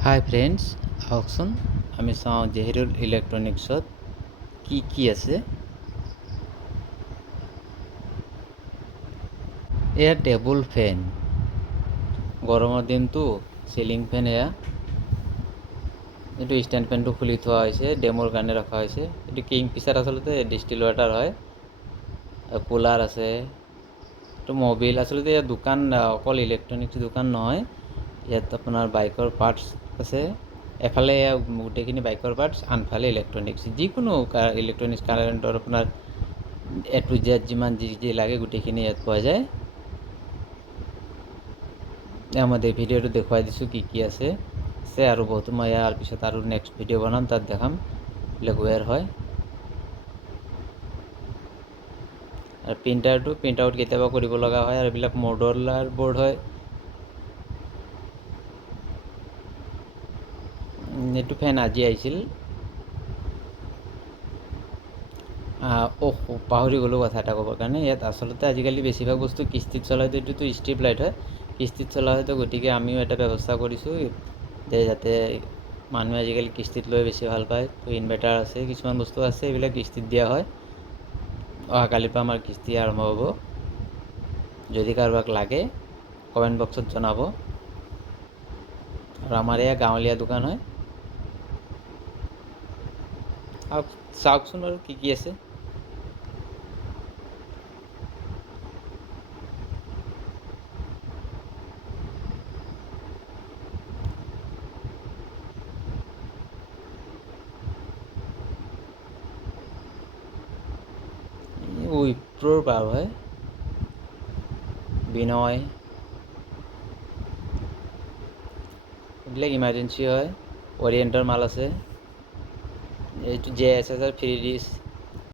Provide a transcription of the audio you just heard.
হাই friends, আহকচোন আমি চাওঁ জেহিৰুল ইলেক্ট্ৰনিক্সত কি আছে। এয়া টেবুল ফেন, গৰমৰ দিনটো চিলিং ফেন। এইটো ষ্টেণ্ড ফেনটো খুলি থোৱা হৈছে, ডেমোৰ কাৰণে ৰখা হৈছে। এইটো কিংফিছাৰ আচলতে ডিষ্টিল ৱাটাৰ হয়। কুলাৰ আছে, এইটো মবিল। আচলতে ইয়াত দোকান অকল ইলেক্ট্ৰনিক্স দোকান নহয়, ইয়াত আপোনাৰ বাইকৰ পাৰ্টছ আছে। এফালে গোটেইখিনি বাইকৰ পাৰ্টছ, আনফালে ইলেক্ট্ৰনিক্স, যিকোনো ইলেক্ট্ৰনিক্স কাৰেণ্টৰ আপোনাৰ A to Z যিমান যি লাগে গোটেইখিনি ইয়াত পোৱা যায়। আমাদেৰ ভিডিওটো দেখুৱাই দিছোঁ কি আছে আৰু বহুতো মই ইয়াৰ পিছত আৰু নেক্সট ভিডিঅ' বনাম, তাত দেখাম এইবিলাক ৱেৰ হয়। আৰু প্ৰিণ্ট আউট কেতিয়াবা কৰিব লগা হয়, আৰু এইবিলাক মডুলাৰ বৰ্ড হয়। এইটো ফেন আজি আহিছিল। পাহৰি গ'লোঁ কথা এটা ক'বৰ কাৰণে। ইয়াত আচলতে আজিকালি বেছিভাগ বস্তু কিস্তিত চলা হয়। এইটোতো ষ্ট্ৰিপ লাইট হয়, কিস্তিত চলা হয়তো। গতিকে আমিও এটা ব্যৱস্থা কৰিছোঁ যে যাতে মানুহে আজিকালি কিস্তিত লৈ বেছি ভাল পায়। তো ইনভাৰ্টাৰ আছে, কিছুমান বস্তু আছে, এইবিলাক কিস্তিত দিয়া হয়। অহাকালিৰ পৰা আমাৰ কিস্তি আৰম্ভ হ'ব। যদি কাৰোবাক লাগে কমেণ্ট বক্সত জনাব। আৰু আমাৰ এয়া গাঁৱলীয়া দোকান হয়। চাওকচোন বাৰু কি আছে। উইপ্ৰোৰ পাৰ হয়, বিনয়, এইবিলাক ইমাৰ্জেঞ্চি হয়। অৰিয়েণ্টৰ মাল আছে। এইটো JSS ফ্ৰী ডিছ।